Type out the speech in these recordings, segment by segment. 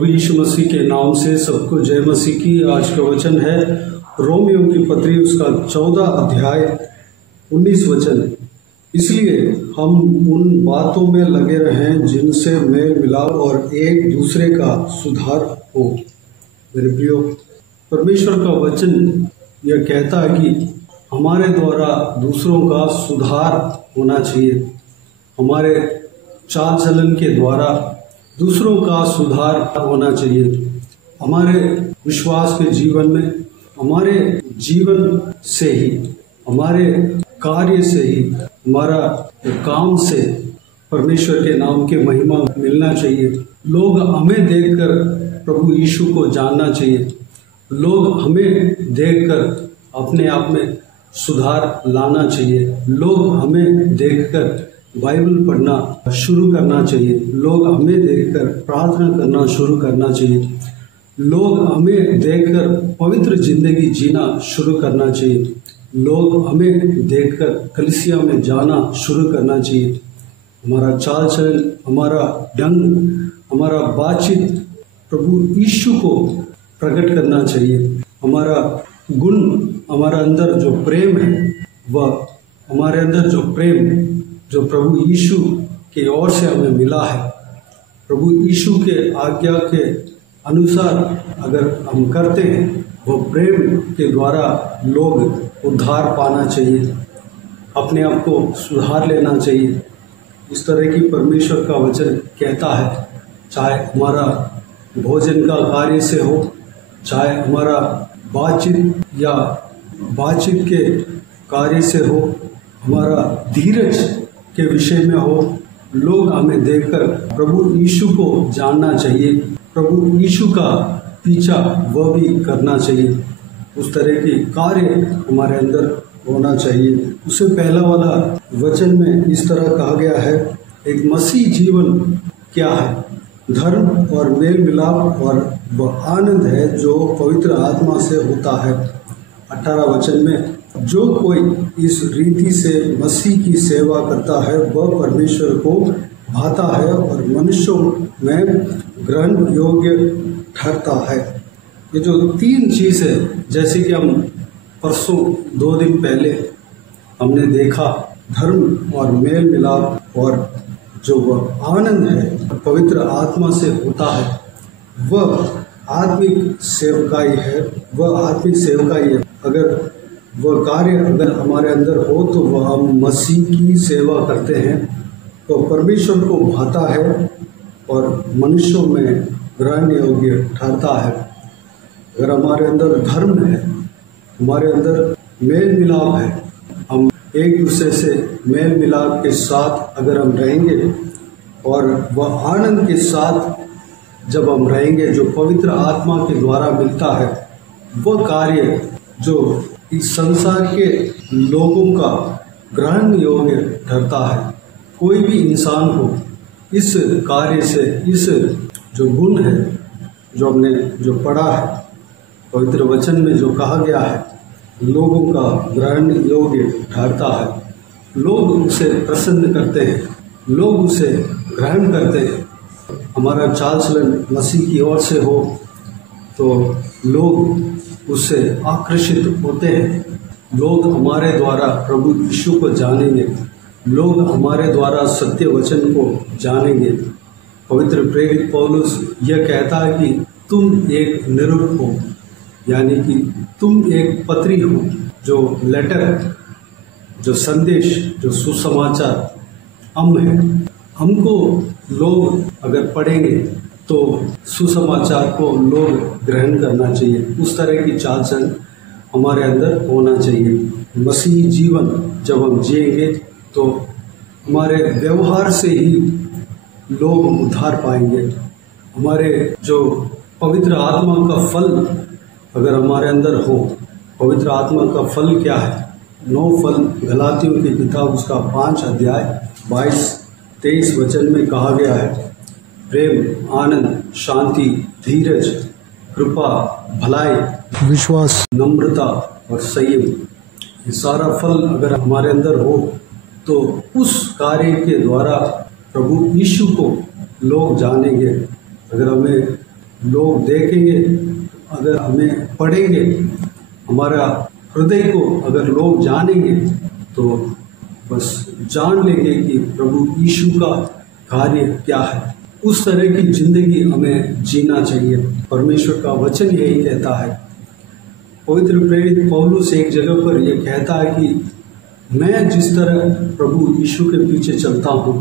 प्रभु यीशु मसीह के नाम से सबको जय मसीह की। आज का वचन है रोमियो की पत्री, उसका 14 अध्याय 19 वचन। इसलिए हम उन बातों में लगे रहें जिनसे मेल मिलाप और एक दूसरे का सुधार हो। मेरे प्रियो, परमेश्वर का वचन यह कहता है कि हमारे द्वारा दूसरों का सुधार होना चाहिए। हमारे चाल चलन के द्वारा दूसरों का सुधार होना चाहिए। हमारे विश्वास के जीवन में, हमारे जीवन से ही, हमारे कार्य से ही, हमारा काम से परमेश्वर के नाम के महिमा मिलना चाहिए। लोग हमें देखकर प्रभु यीशु को जानना चाहिए। लोग हमें देखकर अपने आप में सुधार लाना चाहिए। लोग हमें देखकर बाइबल पढ़ना शुरू करना चाहिए। लोग हमें देखकर प्रार्थना करना शुरू करना चाहिए। लोग हमें देखकर पवित्र जिंदगी जीना शुरू करना चाहिए। लोग हमें देखकर कलीसिया में जाना शुरू करना चाहिए। हमारा चाल चलन, हमारा ढंग, हमारा बातचीत प्रभु यीशु को प्रकट करना चाहिए। हमारा गुण, हमारा अंदर जो प्रेम है, वह हमारे अंदर जो प्रेम जो प्रभु यीशु के ओर से हमें मिला है, प्रभु यीशु के आज्ञा के अनुसार अगर हम करते हैं, वो प्रेम के द्वारा लोग उद्धार पाना चाहिए, अपने आप को सुधार लेना चाहिए। इस तरह की परमेश्वर का वचन कहता है। चाहे हमारा भोजन का कार्य से हो, चाहे हमारा बातचीत के कार्य से हो, हमारा धीरज के विषय में हो, लोग हमें देखकर प्रभु यीशु को जानना चाहिए। प्रभु यीशु का पीछा वह भी करना चाहिए। उस तरह के कार्य हमारे अंदर होना चाहिए। उससे पहला वाला वचन में इस तरह कहा गया है, एक मसीह जीवन क्या है? धर्म और मेल मिलाप और वह आनंद है जो पवित्र आत्मा से होता है। 18 वचन में, जो कोई इस रीति से मसीह की सेवा करता है वह परमेश्वर को भाता है और मनुष्यों में ग्रहण योग्य ठहरता है। ये जो 3 चीज़ है, जैसे कि हम परसों 2 दिन पहले हमने देखा, धर्म और मेल मिलाप और जो वह आनंद है पवित्र आत्मा से होता है, वह आत्मिक सेवकाई है। वह आत्मिक सेवकाई है। अगर वह कार्य अगर हमारे अंदर हो तो वह हम मसीह की सेवा करते हैं, तो परमेश्वर को भाता है और मनुष्यों में ग्रहण योग्य ठहरता है। अगर हमारे अंदर धर्म है, हमारे अंदर मेल मिलाप है, हम एक दूसरे से मेल मिलाप के साथ अगर हम रहेंगे और वह आनंद के साथ जब हम रहेंगे जो पवित्र आत्मा के द्वारा मिलता है, वह कार्य जो इस संसार के लोगों का ग्रहण योग्य ठहरता है। कोई भी इंसान को इस कार्य से, इस जो गुण है जो हमने जो पढ़ा है पवित्र वचन में जो कहा गया है, लोगों का ग्रहण योग्य ठहरता है। लोग उसे प्रसन्न करते हैं, लोग उसे ग्रहण करते हैं। हमारा चाल चलन मसीह की ओर से हो तो लोग उससे आकर्षित होते हैं। लोग हमारे द्वारा प्रभु यीशु को जानेंगे। लोग हमारे द्वारा सत्य वचन को जानेंगे। पवित्र प्रेरित पौलुस यह कहता है कि तुम एक निरूप हो, यानी कि तुम एक पत्री हो, जो लेटर, जो संदेश, जो सुसमाचार हम है। हमको लोग अगर पढ़ेंगे तो सुसमाचार को लोग ग्रहण करना चाहिए। उस तरह की चाल चलन हमारे अंदर होना चाहिए। मसीही जीवन जब हम जिएंगे तो हमारे व्यवहार से ही लोग उद्धार पाएंगे। हमारे जो पवित्र आत्मा का फल अगर हमारे अंदर हो, पवित्र आत्मा का फल क्या है? 9 फल गलातियों की किताब उसका 5 अध्याय 22-23 वचन में कहा गया है। प्रेम, आनंद, शांति, धीरज, कृपा, भलाई, विश्वास, नम्रता और संयम। ये सारा फल अगर हमारे अंदर हो तो उस कार्य के द्वारा प्रभु यीशु को लोग जानेंगे। अगर हमें लोग देखेंगे, अगर हमें पढ़ेंगे, हमारा हृदय को अगर लोग जानेंगे तो बस जान लेंगे कि प्रभु यीशु का कार्य क्या है। उस तरह की जिंदगी हमें जीना चाहिए। परमेश्वर का वचन यही कहता है। पवित्र प्रेरित पौलुस एक जगह पर यह कहता है कि मैं जिस तरह प्रभु यीशु के पीछे चलता हूँ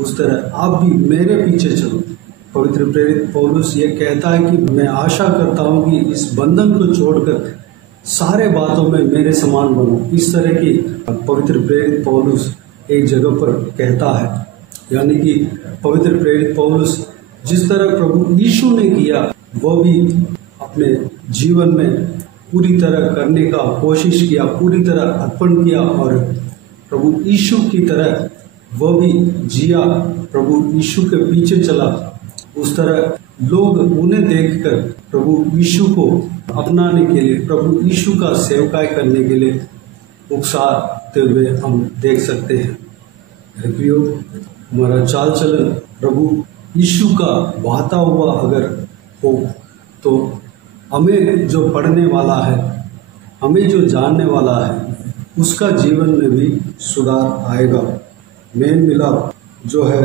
उस तरह आप भी मेरे पीछे चलो। पवित्र प्रेरित पौलुस ये कहता है कि मैं आशा करता हूँ कि इस बंधन को छोड़कर सारे बातों में मेरे समान बनो। इस तरह की पवित्र प्रेरित पौलुस एक जगह पर कहता है, यानी कि पवित्र प्रेरित पौलुस जिस तरह प्रभु यीशु ने किया वह भी अपने जीवन में पूरी तरह करने का कोशिश किया, पूरी तरह अर्पण किया और प्रभु यीशु की तरह वह भी जिया, प्रभु यीशु के पीछे चला। उस तरह लोग उन्हें देखकर प्रभु यीशु को अपनाने के लिए, प्रभु यीशु का सेवकाई करने के लिए उकसाते हुए हम देख सकते हैं। मेरे प्रियो, हमारा चाल चलन प्रभु यीशु का बहता हुआ अगर हो तो हमें जो पढ़ने वाला है, हमें जो जानने वाला है, उसका जीवन में भी सुधार आएगा। मेल मिलाप जो है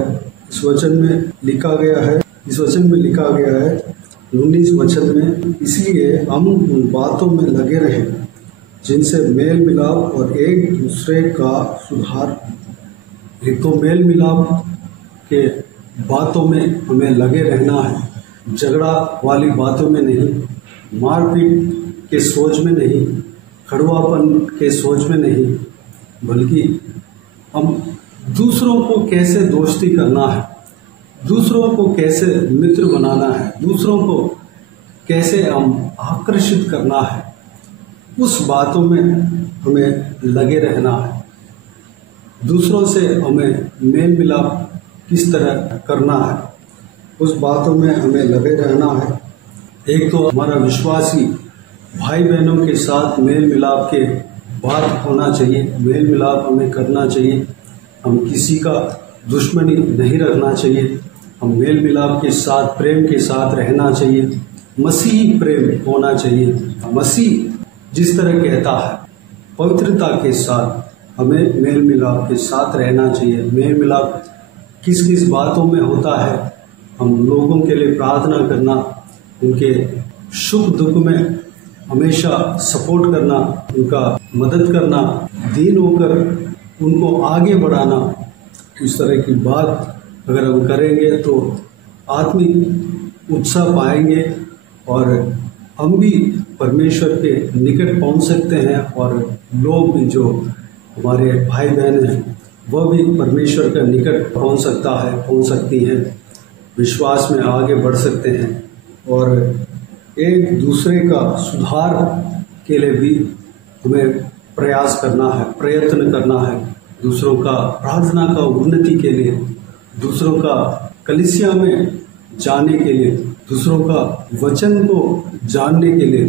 इस वचन में लिखा गया है, इस वचन में लिखा गया है 19 वचन में, इसलिए हम उन बातों में लगे रहें जिनसे मेल मिलाप और एक दूसरे का सुधार। एक तो मेल मिलाप के बातों में हमें लगे रहना है, झगड़ा वाली बातों में नहीं, मारपीट के सोच में नहीं, कड़वापन के सोच में नहीं, बल्कि हम दूसरों को कैसे दोस्ती करना है, दूसरों को कैसे मित्र बनाना है, दूसरों को कैसे हम आकर्षित करना है, उस बातों में हमें लगे रहना है। दूसरों से हमें मेल मिलाप किस तरह करना है, उस बातों में हमें लगे रहना है। एक तो हमारा विश्वासी भाई बहनों के साथ मेल मिलाप के बात होना चाहिए, मेल मिलाप हमें करना चाहिए। हम किसी का दुश्मनी नहीं रखना चाहिए, हम मेल मिलाप के साथ प्रेम के साथ रहना चाहिए, मसीही प्रेम होना चाहिए। मसीह जिस तरह कहता है पवित्रता के साथ हमें मेल मिलाप के साथ रहना चाहिए। मेल मिलाप किस किस बातों में होता है, हम लोगों के लिए प्रार्थना करना, उनके सुख दुख में हमेशा सपोर्ट करना, उनका मदद करना, दीन होकर उनको आगे बढ़ाना। इस तरह की बात अगर हम करेंगे तो आत्मिक उत्साह पाएंगे और हम भी परमेश्वर के निकट पहुंच सकते हैं और लोग भी जो हमारे भाई बहन हैं वह भी परमेश्वर के निकट पहुंच सकती हैं, विश्वास में आगे बढ़ सकते हैं और एक दूसरे का सुधार के लिए भी हमें प्रयास करना है, प्रयत्न करना है। दूसरों का प्रार्थना का उन्नति के लिए, दूसरों का कलीसिया में जाने के लिए, दूसरों का वचन को जानने के लिए,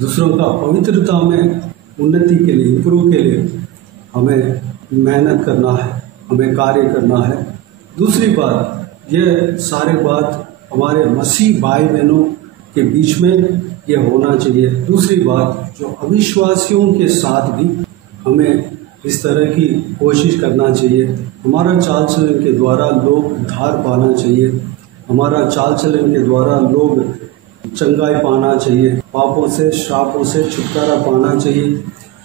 दूसरों का पवित्रता में उन्नति के लिए, इम्प्रूव के लिए हमें मेहनत करना है, हमें कार्य करना है। दूसरी बात, यह सारे बात हमारे मसीह भाई बहनों के बीच में यह होना चाहिए। दूसरी बात, जो अविश्वासियों के साथ भी हमें इस तरह की कोशिश करना चाहिए। हमारा चाल चलन के द्वारा लोग उद्धार पाना चाहिए, हमारा चाल चलन के द्वारा लोग चंगाई पाना चाहिए, पापों से श्रापों से छुटकारा पाना चाहिए,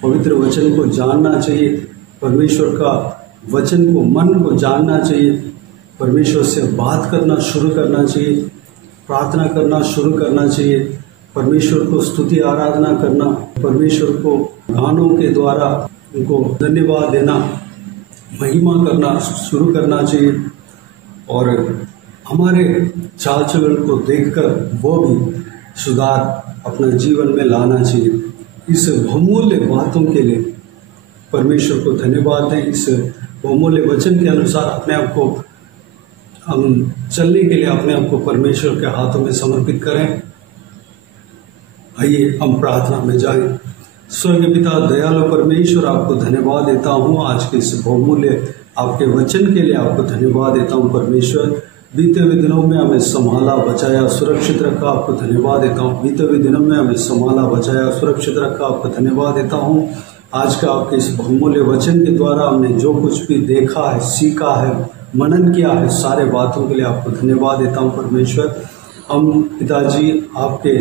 पवित्र वचन को जानना चाहिए, परमेश्वर का वचन को, मन को जानना चाहिए, परमेश्वर से बात करना शुरू करना चाहिए, प्रार्थना करना शुरू करना चाहिए, परमेश्वर को स्तुति आराधना करना, परमेश्वर को गानों के द्वारा उनको धन्यवाद देना, महिमा करना शुरू करना चाहिए और हमारे चाल चलन को देखकर वो भी सुधार अपना जीवन में लाना चाहिए। इस बहुमूल्य बातों के लिए परमेश्वर को धन्यवाद दें। इस बहुमूल्य वचन के अनुसार अपने आप को हम चलने के लिए अपने आप को परमेश्वर के हाथों में समर्पित करें। आइए हम प्रार्थना में जाएं। स्वर्गीय पिता दयालु परमेश्वर, आपको धन्यवाद देता हूँ आज के इस बहुमूल्य आपके वचन के लिए, आपको धन्यवाद देता हूँ परमेश्वर। बीते हुए दिनों में हमें संभाला, बचाया, सुरक्षित रखा, आपको धन्यवाद देता हूँ। बीते हुए दिनों में हमें संभाला, बचाया, सुरक्षित रखा, आपको धन्यवाद देता हूँ। आज का आपके इस बहुमूल्य वचन के द्वारा हमने जो कुछ भी देखा है, सीखा है, मनन किया है, सारे बातों के लिए आपको धन्यवाद देता हूँ परमेश्वर। हम पिताजी आपके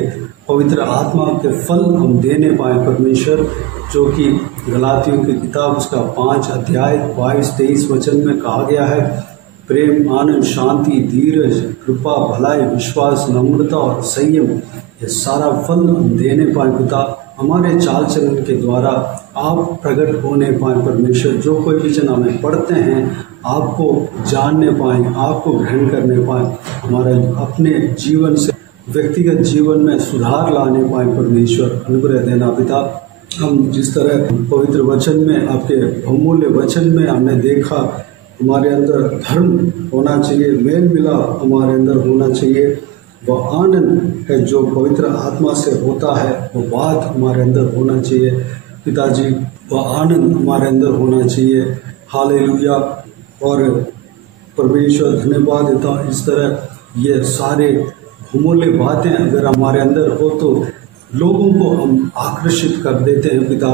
पवित्र आत्मा के फल हम देने पाए परमेश्वर, जो कि गलातियों की किताब उसका 5 अध्याय 22-23 वचन में कहा गया है, प्रेम, आनंद, शांति, धीरज, कृपा, भलाई, विश्वास, नम्रता और संयम, ये सारा फल हम देने पाए पिता। हमारे चाल चलन के द्वारा आप प्रकट होने पाए परमेश्वर। जो कोई भी जन हमें पढ़ते हैं, आपको जानने पाएँ, आपको ग्रहण करने पाएँ, हमारे अपने जीवन से व्यक्तिगत जीवन में सुधार लाने पाएँ परमेश्वर, अनुग्रह देना पिता। हम जिस तरह पवित्र वचन में, आपके बहुमूल्य वचन में हमने देखा, हमारे अंदर धर्म होना चाहिए, मेल मिलाप हमारे अंदर होना चाहिए, वह आनंद है जो पवित्र आत्मा से होता है, वो बात हमारे अंदर होना चाहिए पिताजी, वह आनंद हमारे अंदर होना चाहिए। हालेलुया। और परमेश्वर धन्यवाद देता हूँ, इस तरह ये सारे बहुमूल्य बातें अगर हमारे अंदर हो तो लोगों को हम आकर्षित कर देते हैं पिता।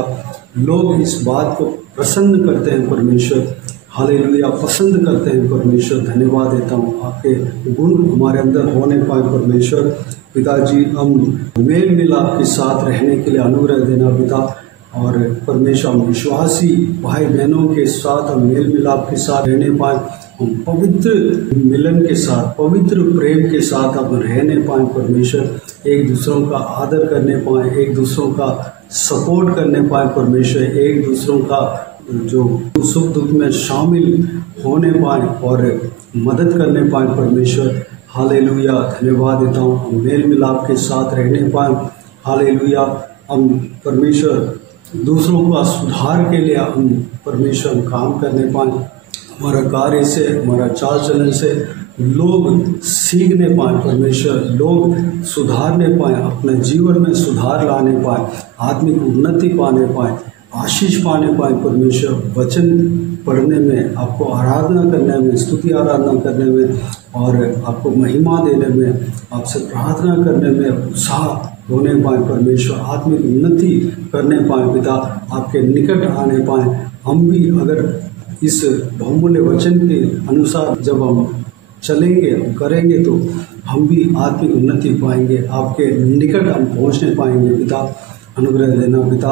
लोग इस बात को पसंद करते हैं परमेश्वर, हालेलुया, पसंद करते हैं परमेश्वर। धन्यवाद देता हूँ, आपके गुण हमारे अंदर होने पाए परमेश्वर। पिताजी हम मेल मिलाप के साथ रहने के लिए अनुग्रह देना पिता। और परमेश्वर हम विश्वासी भाई बहनों के साथ हम मेल मिलाप के साथ रहने पाए, हम पवित्र मिलन के साथ, पवित्र प्रेम के साथ हम रहने पाए परमेश्वर। एक दूसरों का आदर करने पाए, एक दूसरों का सपोर्ट करने पाए परमेश्वर, एक दूसरों का जो सुख दुख में शामिल होने पाए और मदद करने पाए परमेश्वर। हालेलुया, धन्यवाद देता हूँ, हम मेल मिलाप के साथ रहने पाए। हालेलुया, हम परमेश्वर दूसरों का सुधार के लिए हम परमेश्वर काम करने पाए। हमारा कार्य से, हमारा चाल चलन से लोग सीखने पाए परमेश्वर, लोग सुधारने पाए, अपने जीवन में सुधार लाने पाए, आत्मिक उन्नति पाने पाए, आशीष पाने पाए परमेश्वर। वचन पढ़ने में, आपको आराधना करने में, स्तुति आराधना करने में और आपको महिमा देने में, आपसे प्रार्थना करने में उत्साह होने पाए परमेश्वर, आत्मिक उन्नति करने पाए पिता, आपके निकट आने पाए। हम भी अगर इस बहुमूल्य वचन के अनुसार जब हम चलेंगे, हम करेंगे, तो हम भी आत्मिक उन्नति पाएंगे, आपके निकट हम पहुंचने पाएंगे पिता। अनुग्रह देना पिता।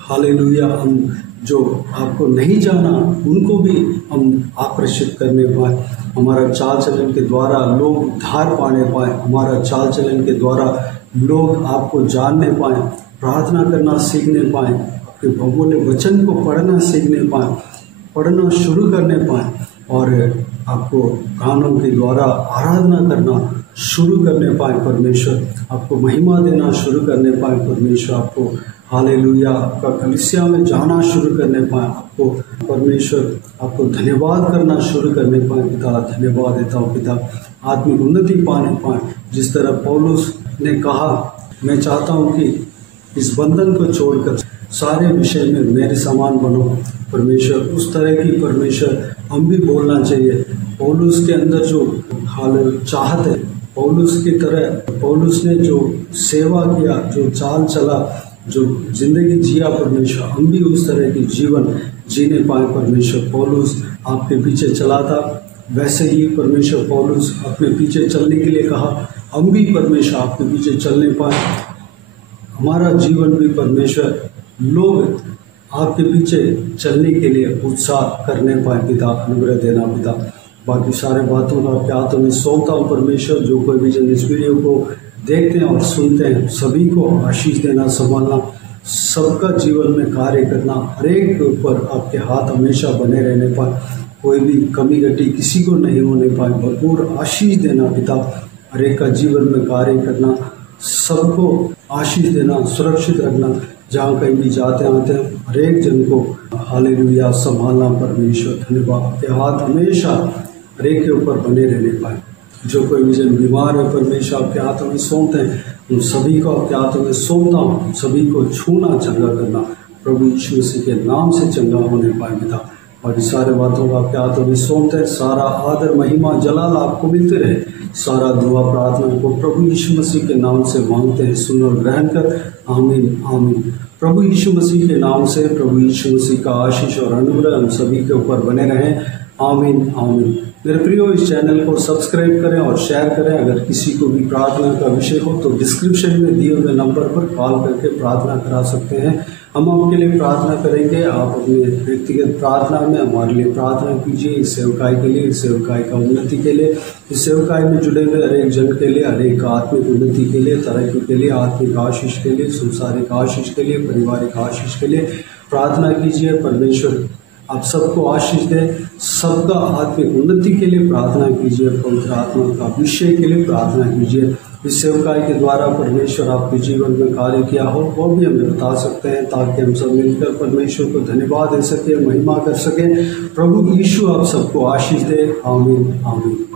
हालेलुया। हम जो आपको नहीं जाना उनको भी हम आकर्षित करने पाए, हमारा चाल चलन के द्वारा लोग उद्धार पाने पाए, हमारा चाल चलन के द्वारा लोग आपको जानने पाए, प्रार्थना करना सीखने पाए, आपके बहुमूल्य वचन को पढ़ना सीखने पाए, पढ़ना शुरू करने पाए और आपको गानों के द्वारा आराधना करना शुरू करने पाए परमेश्वर, आपको महिमा देना शुरू करने पाए परमेश्वर, आपको हालेलुया, आपका कलीसिया में जाना शुरू करने पाए, आपको परमेश्वर, आपको धन्यवाद करना शुरू करने पाए पिता। धन्यवाद देता हूँ पिता, आत्मिक उन्नति पाने पाए। जिस तरह पौलुस ने कहा, मैं चाहता हूँ कि इस बंधन को छोड़कर सारे विषय में मेरे समान बनो परमेश्वर, उस तरह की परमेश्वर हम भी बोलना चाहिए। पौलुस के अंदर जो हाल चाहत है, पौलुस की तरह पौलुस ने जो सेवा किया, जो चाल चला, जो जिंदगी जिया परमेश्वर, हम भी उस तरह की जीवन जीने पाए परमेश्वर। पौलुस आपके पीछे चला था, वैसे ही परमेश्वर पौलुस अपने पीछे चलने के लिए कहा, हम भी परमेश्वर आपके पीछे चलने पाए। हमारा जीवन भी परमेश्वर लोग आपके पीछे चलने के लिए उत्साह करने पाए पिता। अनुग्रह देना पिता। बाकी सारे बातों को आपके हाथों में सौंपता हूँ परमेश्वर। जो कोई भी जन इस वीडियो को देखते हैं और सुनते हैं, सभी को आशीष देना, संभालना, सबका जीवन में कार्य करना, हर एक के ऊपर आपके हाथ हमेशा बने रहने पाए, कोई भी कमी घटी किसी को नहीं होने पाए, भरपूर आशीष देना पिता। हर एक का जीवन में कार्य करना, सबको आशीष देना, सुरक्षित रखना, जहाँ कहीं भी जाते आते हैं हर एक जन को हालेलुया संभालना परमेश्वर। धन्यवाद, आपके हाथ हमेशा हर एक के ऊपर बने रहने पाए। जो कोई भी जन बीमार है परमेश्वर आपके हाथों में सौंपते हैं, उन सभी को आपके हाथों में सौंपता हूँ, सभी को छूना, चंगा करना, प्रभु यीशु मसीह के नाम से चंगा होने पाए पिता। और इस सारे बातों का आपके हाथों में सौंपते हैं। सारा आदर महिमा जलाल आपको मिलते रहे। सारा दुआ प्रार्थना को प्रभु यीशु मसीह के नाम से मांगते हैं, सुन और ग्रहण कर। आमीन आमीन। प्रभु यीशु मसीह के नाम से प्रभु यीशु मसीह का आशीष और अनुग्रह हम सभी के ऊपर बने रहें। आमीन आमीन। मेरे प्रियो, इस चैनल को सब्सक्राइब करें और शेयर करें। अगर किसी को भी प्रार्थना का विषय हो तो डिस्क्रिप्शन में दिए हुए नंबर पर कॉल करके प्रार्थना करा सकते हैं। हम आपके लिए प्रार्थना करेंगे। आप अपने व्यक्तिगत प्रार्थना में हमारे लिए प्रार्थना कीजिए, इस सेवकाई के लिए, इस सेवकाई का उन्नति के लिए, इस सेवकाई में जुड़े हुए हर एक जन के लिए, हर एक आत्मिक उन्नति के लिए, तरक्की के लिए, आत्मिक आशीष के लिए, संसारिक आशीष के लिए, पारिवारिक आशीष के लिए प्रार्थना कीजिए। परमेश्वर आप सबको आशीष दे। सबका आत्मिक उन्नति के लिए प्रार्थना कीजिए। पवित्र आत्मा का अभिषेक के लिए प्रार्थना कीजिए। इस सेवकाई के द्वारा परमेश्वर आपके जीवन में कार्य किया हो वो भी हमें बता सकते हैं, ताकि हम सब मिलकर परमेश्वर को धन्यवाद दे सके, महिमा कर सके। प्रभु यीशु आप सबको आशीष दे। आमीन आमीन।